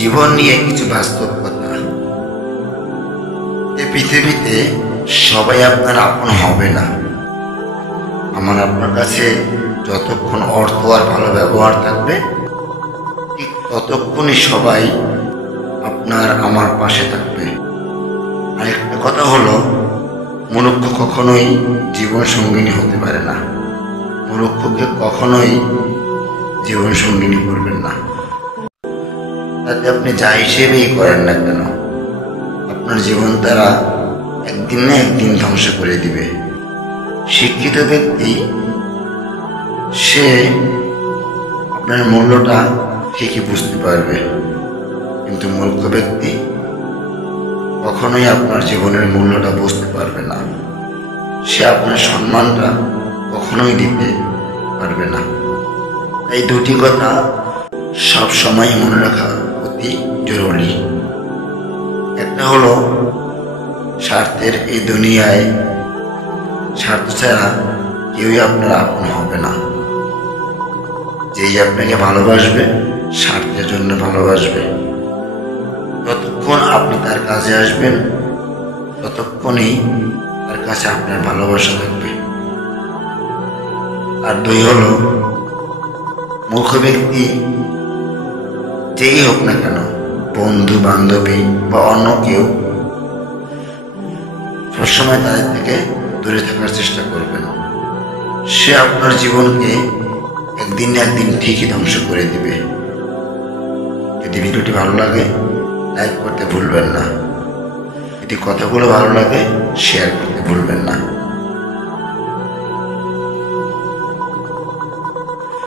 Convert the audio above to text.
জীবন নিয়ে কিছু বাস্তব কথা। এই পৃথিবীতে সবাই আপনার আপন হবে না। আমার আপনার কাছে যতক্ষণ অর্থ আর ভালো ব্যবহার থাকবে, ঠিক ততক্ষণই সবাই আপনার আমার পাশে থাকবে। আরেকটা কথা হলো, মূর্খ কখনোই জীবন সঙ্গিনী হতে পারে না। মূর্খকে কখনোই জীবন সঙ্গিনী করবেন না। তাতে আপনি যা হিসেবেই করেন না কেন, আপনার জীবন তারা একদিন না একদিন ধ্বংস করে দিবে। শিক্ষিত ব্যক্তি সে আপনার মূল্যটা ঠিকই বুঝতে পারবে, কিন্তু মূর্খ ব্যক্তি কখনোই আপনার জীবনের মূল্যটা বুঝতে পারবে না। সে আপনার সম্মানটা কখনোই দিতে পারবে না। এই দুটি কথা সব সময় মনে রাখা অতি জরুরি। একটা হলো, স্বার্থের এই দুনিয়ায় স্বার্থ ছাড়া কেউই আপনার আপন হবে না। যেই আপনাকে ভালোবাসবে স্বার্থের জন্য ভালোবাসবে। যতক্ষণ আপনি তার কাছে আসবেন ততক্ষণই তার কাছে আপনার ভালোবাসা থাকবে। আর দুই হলো, মূর্খ ব্যক্তি যেই হোক না কেন, বন্ধু বান্ধবী বা অন্য কেউ, সবসময় তাদের থেকে দূরে থাকার চেষ্টা করবেন। সে আপনার জীবনকে একদিন না একদিন ঠিকই ধ্বংস করে দিবে। যদি ভিডিওটি ভালো লাগে লাইক করতে ভুলবেন না। যদি কথাগুলো ভালো লাগে শেয়ার করতে ভুলবেন না।